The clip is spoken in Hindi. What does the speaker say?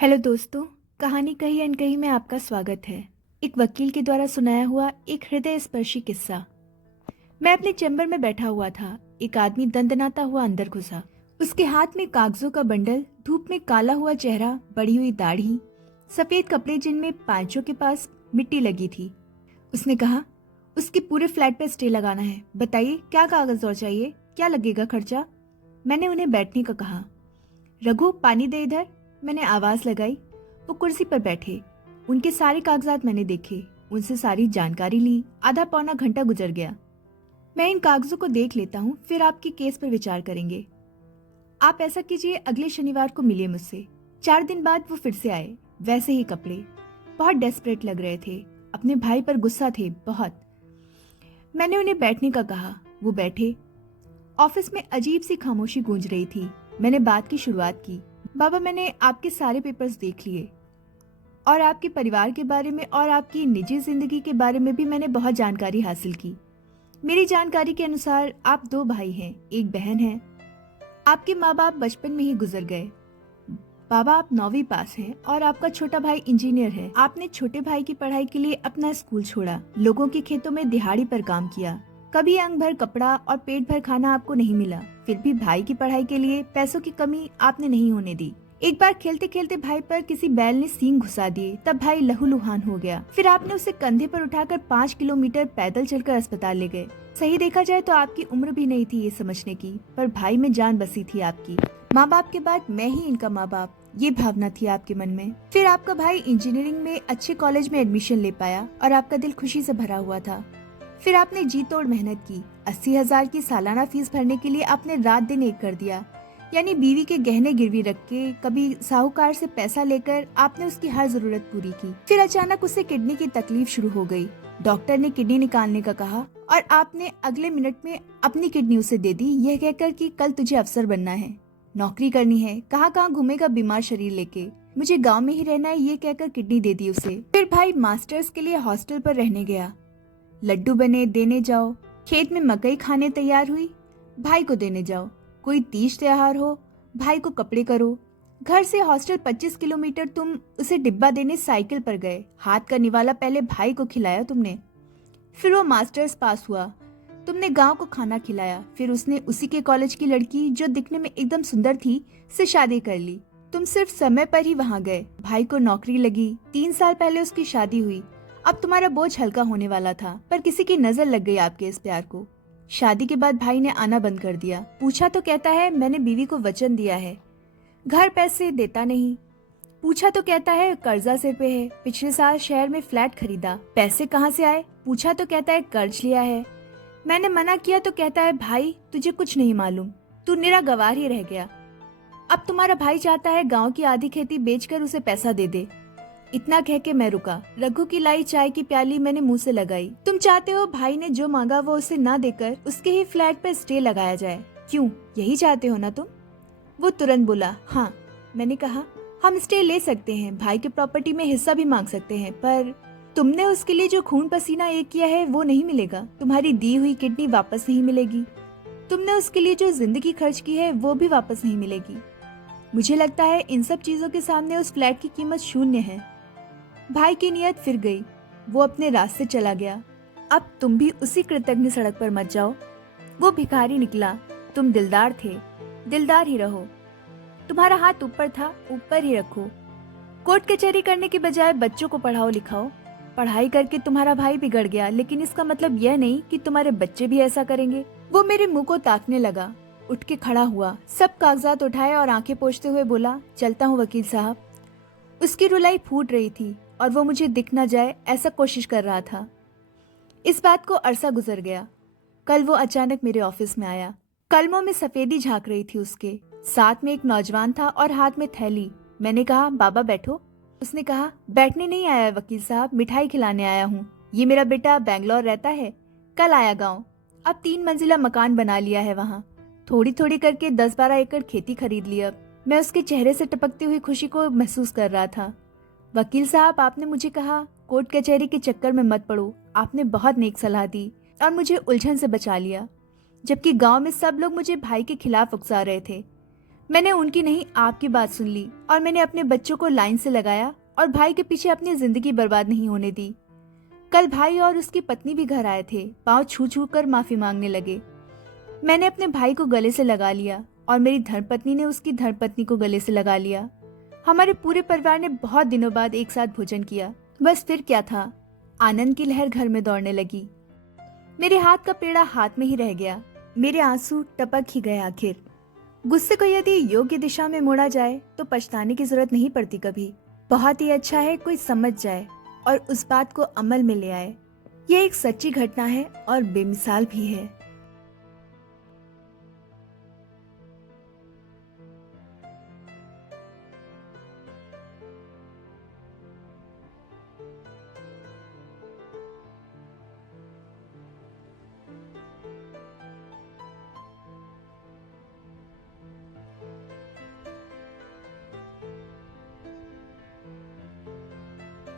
हेलो दोस्तों। कहानी कही अनकही में आपका स्वागत है। एक वकील के द्वारा सुनाया हुआ एक हृदय स्पर्शी किस्सा। मैं अपने चैम्बर में बैठा हुआ था। एक आदमी दंदनाता हुआ अंदर घुसा। उसके हाथ में कागजों का बंडल, धूप में काला हुआ चेहरा, बढ़ी हुई दाढ़ी, सफेद कपड़े जिनमें पांचों के पास मिट्टी लगी थी। उसने कहा, उसके पूरे फ्लैट पे स्टे लगाना है। बताइए क्या कागज और चाहिए, क्या लगेगा खर्चा। मैंने उन्हें बैठने का कहा। रघु, पानी दे इधर, मैंने आवाज लगाई। वो कुर्सी पर बैठे। उनके सारे कागजात मैंने देखे, उनसे सारी जानकारी ली। आधा पौना घंटा गुजर गया। मैं इन कागजों को देख लेता हूँ, फिर आपकी केस पर विचार करेंगे। आप ऐसा कीजिए, अगले शनिवार को मिलिए मुझसे। 4 दिन बाद वो फिर से आए, वैसे ही कपड़े। बहुत डेस्परेट लग रहे थे, अपने भाई पर गुस्सा थे बहुत। मैंने उन्हें बैठने का कहा। वो बैठे। ऑफिस में अजीब सी खामोशी गूंज रही थी। मैंने बात की शुरुआत की। बाबा, मैंने आपके सारे पेपर्स देख लिए और आपके परिवार के बारे में और आपकी निजी जिंदगी के बारे में भी मैंने बहुत जानकारी हासिल की। मेरी जानकारी के अनुसार आप 2 भाई हैं, एक बहन है। आपके माँ बाप बचपन में ही गुजर गए। बाबा, आप 9वीं पास हैं और आपका छोटा भाई इंजीनियर है। आपने छोटे भाई की पढ़ाई के लिए अपना स्कूल छोड़ा, लोगों के खेतों में दिहाड़ी पर काम किया। कभी अंग भर कपड़ा और पेट भर खाना आपको नहीं मिला, फिर भी भाई की पढ़ाई के लिए पैसों की कमी आपने नहीं होने दी। एक बार खेलते खेलते भाई पर किसी बैल ने सींग घुसा दिए, तब भाई लहूलुहान हो गया। फिर आपने उसे कंधे पर उठाकर 5 किलोमीटर पैदल चलकर अस्पताल ले गए। सही देखा जाए तो आपकी उम्र भी नहीं थी ये समझने की, पर भाई में जान बसी थी आपकी। माँ बाप के बाद मैं ही इनका माँ बाप, ये भावना थी आपके मन में। फिर आपका भाई इंजीनियरिंग में अच्छे कॉलेज में एडमिशन ले पाया और आपका दिल खुशी से भरा हुआ था। फिर आपने जी तोड़ मेहनत की। 80,000 की सालाना फीस भरने के लिए आपने रात दिन एक कर दिया। यानी बीवी के गहने गिरवी रख के, कभी साहूकार से पैसा लेकर आपने उसकी हर जरूरत पूरी की। फिर अचानक उसे किडनी की तकलीफ शुरू हो गई। डॉक्टर ने किडनी निकालने का कहा और आपने अगले मिनट में अपनी किडनी उसे दे दी, यह कहकर कि कल तुझे अफसर बनना है, नौकरी करनी है, कहाँ कहाँ घूमेगा बीमार शरीर लेके, मुझे गाँव में ही रहना है, ये कहकर किडनी दे दी उसे। फिर भाई मास्टर्स के लिए हॉस्टल पर रहने गया। लड्डू बने, देने जाओ। खेत में मकई खाने तैयार हुई, भाई को देने जाओ। कोई तीज त्योहार हो, भाई को कपड़े करो। घर से हॉस्टल 25 किलोमीटर, तुम उसे डिब्बा देने साइकिल पर गए। हाथ का निवाला पहले भाई को खिलाया तुमने। फिर वो मास्टर्स पास हुआ, तुमने गांव को खाना खिलाया। फिर उसने उसी के कॉलेज की लड़की, जो दिखने में एकदम सुंदर थी, से शादी कर ली। तुम सिर्फ समय पर ही वहां गए। भाई को नौकरी लगी, 3 साल पहले उसकी शादी हुई। अब तुम्हारा बोझ हल्का होने वाला था, पर किसी की नजर लग गई आपके इस प्यार को। शादी के बाद भाई ने आना बंद कर दिया। पूछा तो कहता है मैंने बीवी को वचन दिया है, घर पैसे देता नहीं। पूछा तो कहता है कर्जा सिर पे है, पिछले साल शहर में फ्लैट खरीदा, पैसे कहाँ से आए। पूछा तो कहता है कर्ज लिया है। मैंने मना किया तो कहता है भाई तुझे कुछ नहीं मालूम, तू निरा गवार ही रह गया। अब तुम्हारा भाई चाहता है गांव की आधी खेती बेचकर उसे पैसा दे दे। इतना कह के मैं रुका। रघु की लाई चाय की प्याली मैंने मुंह से लगाई। तुम चाहते हो भाई ने जो मांगा वो उसे ना देकर उसके ही फ्लैट पर स्टे लगाया जाए, क्यों, यही चाहते हो ना तुम। वो तुरंत बोला, हाँ। मैंने कहा, हम स्टे ले सकते हैं, भाई के प्रॉपर्टी में हिस्सा भी मांग सकते हैं, पर तुमने उसके लिए जो खून पसीना एक किया है वो नहीं मिलेगा। तुम्हारी दी हुई किडनी वापस नहीं मिलेगी। तुमने उसके लिए जो जिंदगी खर्च की है वो भी वापस नहीं मिलेगी। मुझे लगता है इन सब चीजों के सामने उस फ्लैट की कीमत शून्य है। भाई की नीयत फिर गई, वो अपने रास्ते चला गया। अब तुम भी उसी कृतज्ञ सड़क पर मत जाओ। वो भिखारी निकला, तुम दिलदार थे, दिलदार ही रहो। तुम्हारा हाथ ऊपर था, ऊपर ही रखो। कोर्ट कचहरी करने के बजाय बच्चों को पढ़ाओ लिखाओ। पढ़ाई करके तुम्हारा भाई बिगड़ गया, लेकिन इसका मतलब यह नहीं कि तुम्हारे बच्चे भी ऐसा करेंगे। वो मेरे मुंह को ताकने लगा, उठ के खड़ा हुआ, सब कागजात उठाए और आंखें पोंछते हुए बोला, चलता हूँ वकील साहब। उसकी रुलाई फूट रही थी और वो मुझे दिख न जाए ऐसा कोशिश कर रहा था। इस बात को अरसा गुजर गया। कल वो अचानक मेरे ऑफिस में आया। कलमों में सफेदी झांक रही थी उसके। साथ में एक नौजवान था और हाथ में थैली। मैंने कहा, बाबा बैठो। उसने कहा, बैठने नहीं आया वकील साहब, मिठाई खिलाने आया हूँ। ये मेरा बेटा बैंगलोर रहता है, कल आया गाँव। अब 3 मंजिला मकान बना लिया है वहाँ। थोड़ी थोड़ी करके 10-12 एकड़ खेती खरीद ली। अब मैं उसके चेहरे से टपकती हुई खुशी को महसूस कर रहा था। वकील साहब, आपने मुझे कहा कोर्ट कचहरी के चक्कर में मत पड़ो। आपने बहुत नेक सलाह दी और मुझे उलझन से बचा लिया, जबकि गांव में सब लोग मुझे भाई के खिलाफ उकसा रहे थे। मैंने उनकी नहीं आपकी बात सुन ली और मैंने अपने बच्चों को लाइन से लगाया और भाई के पीछे अपनी जिंदगी बर्बाद नहीं होने दी। कल भाई और उसकी पत्नी भी घर आए थे, पाँव छू छू कर माफी मांगने लगे। मैंने अपने भाई को गले से लगा लिया और मेरी धर्मपत्नी ने उसकी धर्मपत्नी को गले से लगा लिया। हमारे पूरे परिवार ने बहुत दिनों बाद एक साथ भोजन किया। बस फिर क्या था, आनंद की लहर घर में दौड़ने लगी। मेरे हाथ का पेड़ा हाथ में ही रह गया। मेरे आंसू टपक ही गए आखिर। गुस्से को यदि योग्य दिशा में मोड़ा जाए तो पछताने की जरूरत नहीं पड़ती कभी। बहुत ही अच्छा है कोई समझ जाए और उस बात को अमल में ले आए। यह एक सच्ची घटना है और बेमिसाल भी है।